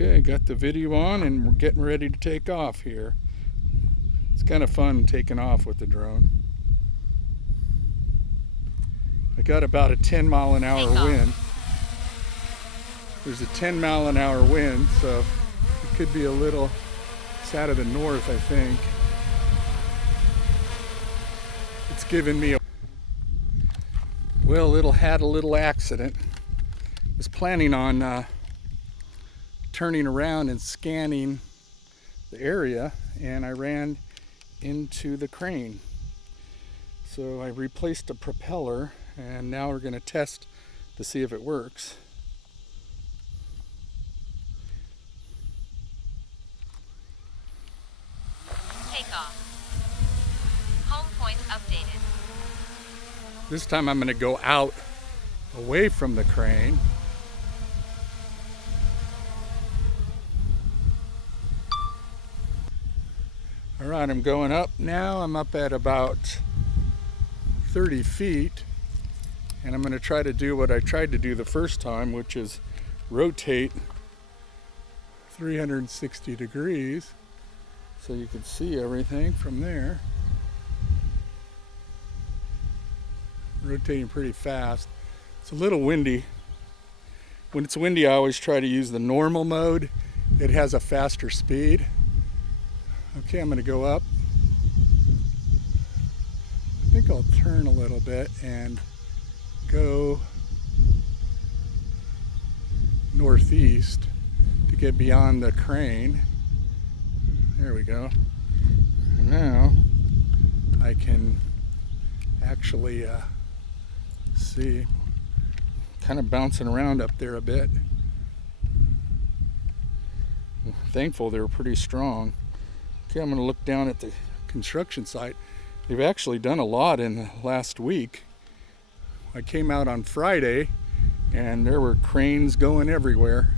Okay, got the video on and we're getting ready to take off here. It's kind of fun taking off with the drone. I got about a 10-mile-an-hour wind. There's a 10-mile-an-hour wind, so it could be a little, it's out of the north, I think. It's given me a, well, had a little accident. Was planning on turning around and scanning the area, and I ran into the crane. So I replaced the propeller, and now we're going to test to see if it works. Takeoff. Home point updated. This time I'm going to go out away from the crane. All right, I'm going up now. I'm up at about 30 feet, and I'm going to try to do what I tried to do the first time, which is rotate 360 degrees so you can see everything from there. Rotating pretty fast. It's a little windy. When it's windy, I always try to use the normal mode. It has a faster speed. Okay, I'm going to go up. I think I'll turn a little bit and go northeast to get beyond the crane. There we go. And now I can actually see, kind of bouncing around up there a bit. I'm thankful they were pretty strong. Okay, I'm going to look down at the construction site. They've actually done a lot in the last week. I came out on Friday and there were cranes going everywhere.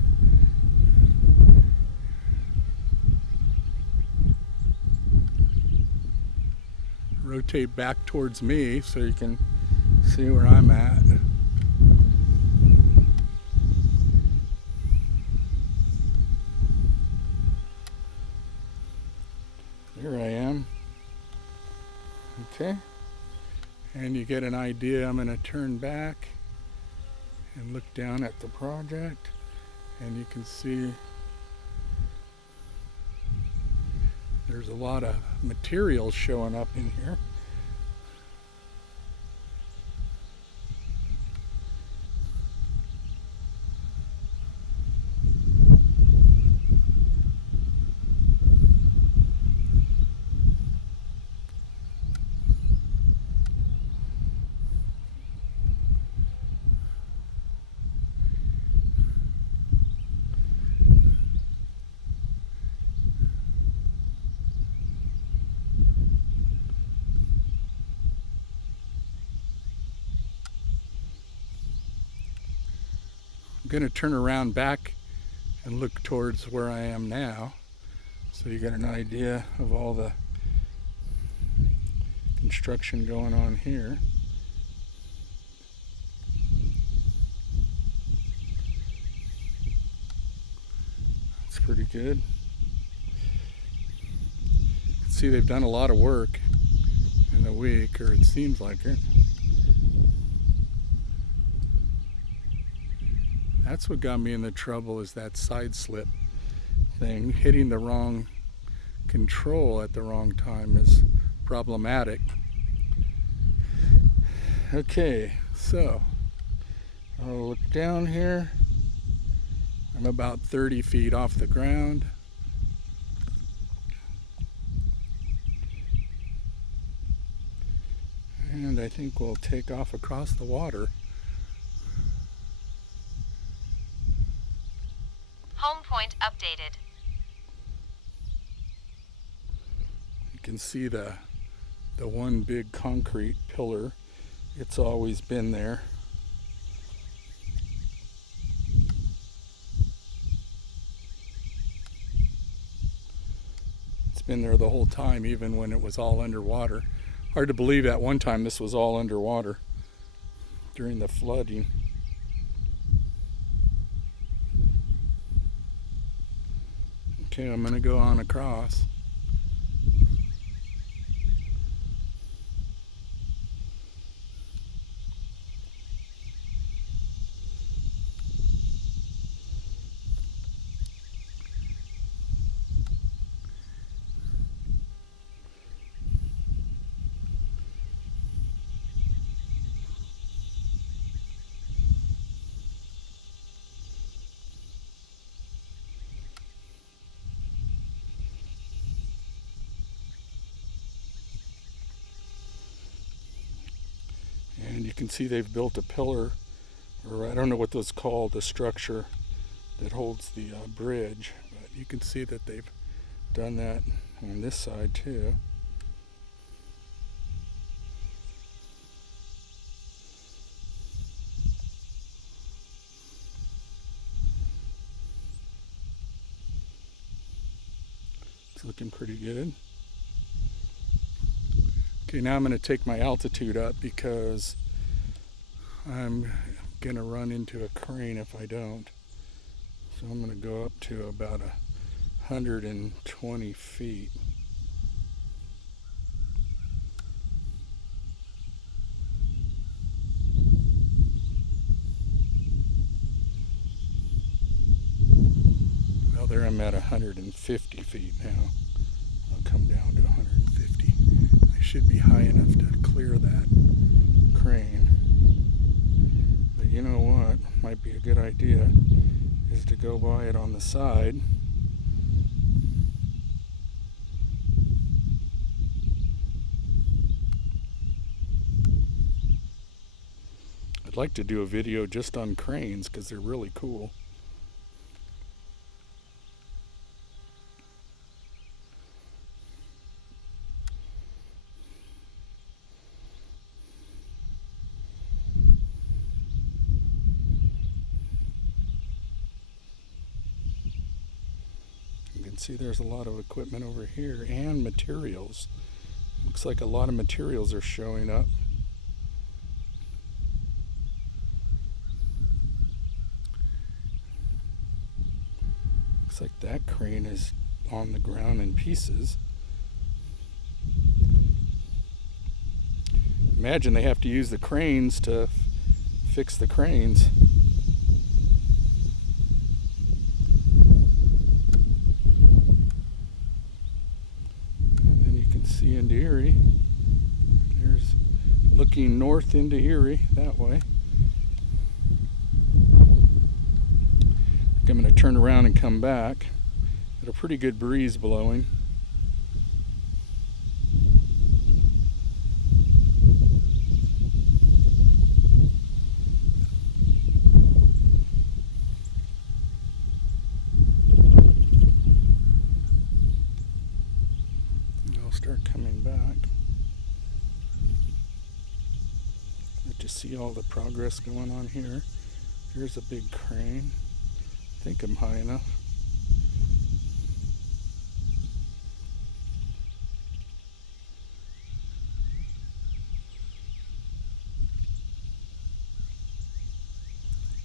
Rotate back towards me so you can see where I'm at. Here I am. Okay, and you get an idea. I'm going to turn back and look down at the project, and you can see there's a lot of material showing up in here. I'm going to turn around back and look towards where I am now, so you get an idea of all the construction going on here. That's pretty good. See, they've done a lot of work in a week, or it seems like it. That's what got me in the trouble, is that side slip thing. Hitting the wrong control at the wrong time is problematic. Okay, so I'll look down here. I'm about 30 feet off the ground. And I think we'll take off across the water. Home point updated. You can see the one big concrete pillar. It's always been there. It's been there the whole time, even when it was all underwater. Hard to believe at one time this was all underwater during the flooding. Okay, I'm going to go on across. And you can see they've built a pillar, or I don't know what those called, the structure that holds the bridge. But you can see that they've done that on this side too. It's looking pretty good. Okay, now I'm going to take my altitude up because I'm going to run into a crane if I don't. So I'm going to go up to about 120 feet. Well, there I'm at 150 feet now. I'll come down to 150. I should be high enough to clear that crane. But you know what might be a good idea is to go by it on the side. I'd like to do a video just on cranes because they're really cool. You can see there's a lot of equipment over here and materials. Looks like a lot of materials are showing up. Looks like that crane is on the ground in pieces. Imagine they have to use the cranes to fix the cranes. And then you can see into Erie. There's looking north into Erie that way. I'm going to turn around and come back. Got a pretty good breeze blowing. And I'll start coming back. Let you see all the progress going on here. Here's a big crane. I think I'm high enough.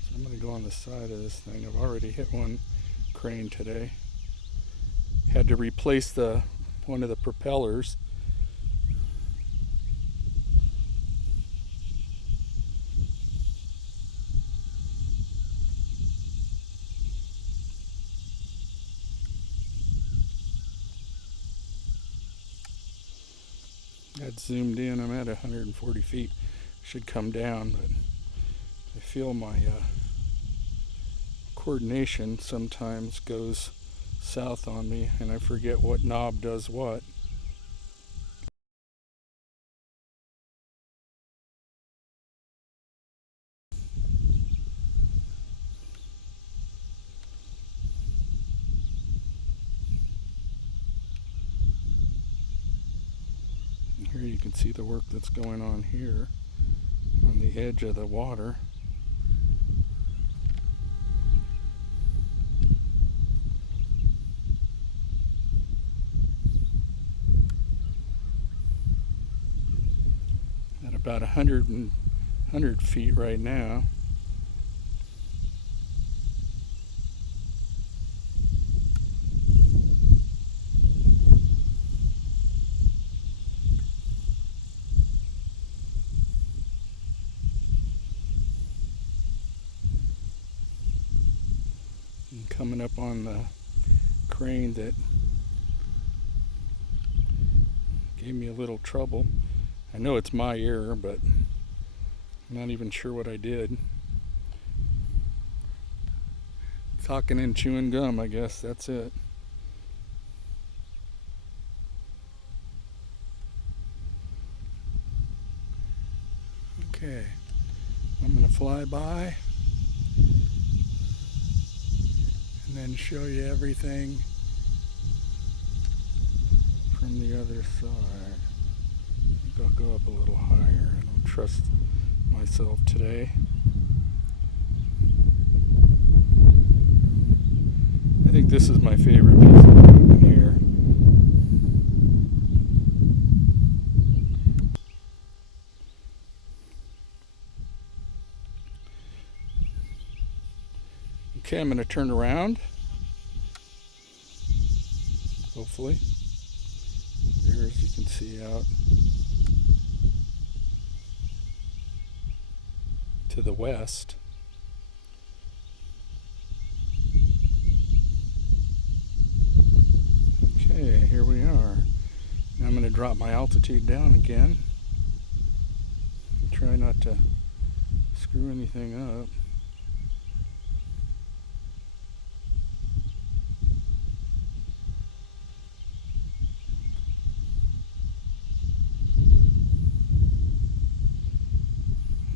So I'm going to go on the side of this thing. I've already hit one crane today. Had to replace one of the propellers. Got zoomed in. I'm at 140 feet. Should come down, but I feel my coordination sometimes goes south on me, and I forget what knob does what. And here you can see the work that's going on here on the edge of the water. At about 100 feet right now. coming up on the crane that gave me a little trouble. I know it's my error, but I'm not even sure what I did. Talking and chewing gum, I guess that's it. Okay, I'm gonna fly by and then show you everything from the other side. I think I'll go up a little higher. I don't trust myself today. I think this is my favorite piece of equipment here. Okay, I'm going to turn around. Hopefully. There, as you can see, out to the west. Okay, here we are. Now I'm going to drop my altitude down again and try not to screw anything up.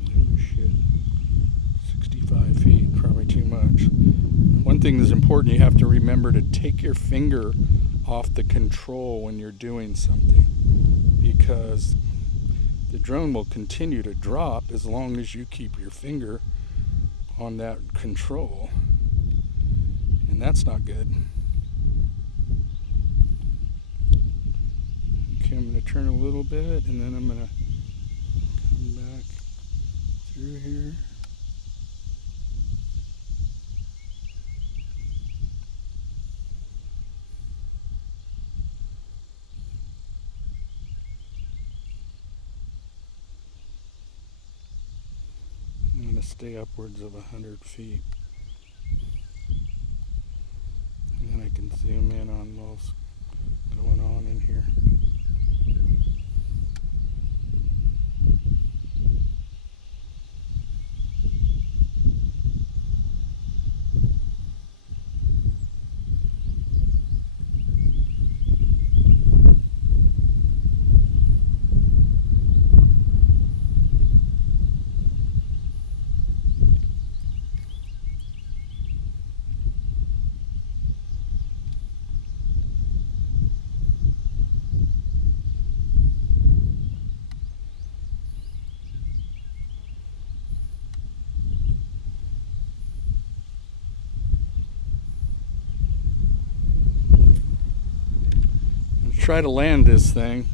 Oh shit. 65 feet, probably too much. One thing that's important, you have to remember to take your finger off the control when you're doing something, because the drone will continue to drop as long as you keep your finger on that control, and that's not good. Okay, I'm going to turn a little bit and then I'm going to come back through here. I'm going to stay upwards of 100 feet. And then I can zoom in on what's going on in here. Try to land this thing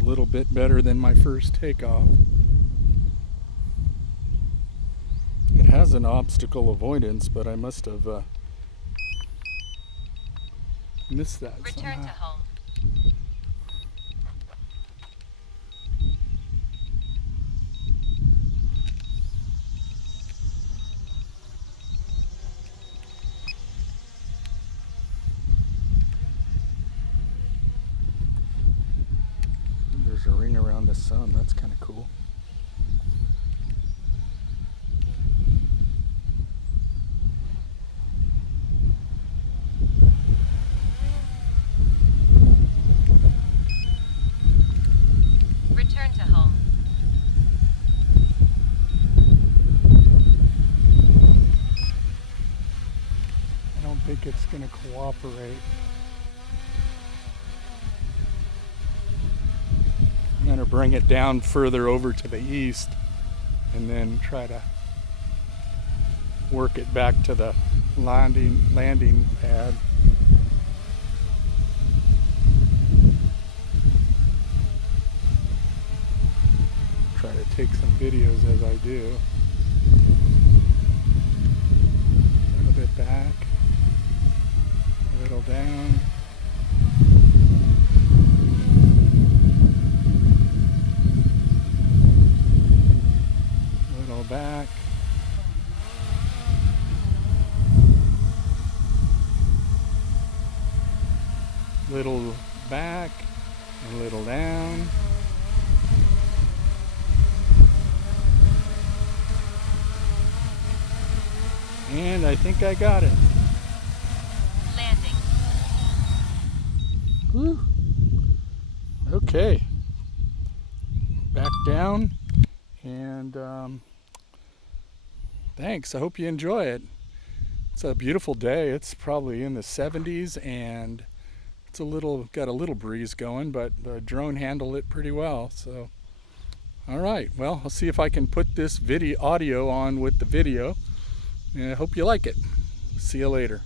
a little bit better than my first takeoff. It has an obstacle avoidance, but I must have missed that Return somehow. to home. There's a ring around the sun. That's kind of cool. Return to home. I don't think it's going to cooperate. I'm going to bring it down further over to the east and then try to work it back to the landing pad. Try to take some videos as I do. A little bit back, a little down. Back. A little down. And I think I got it. Landing. Whew. Okay. Back down. And thanks. I hope you enjoy it. It's a beautiful day. It's probably in the 70s and it's got a little breeze going, but the drone handled it pretty well. So, all right. Well, I'll see if I can put this audio on with the video. And I hope you like it. See you later.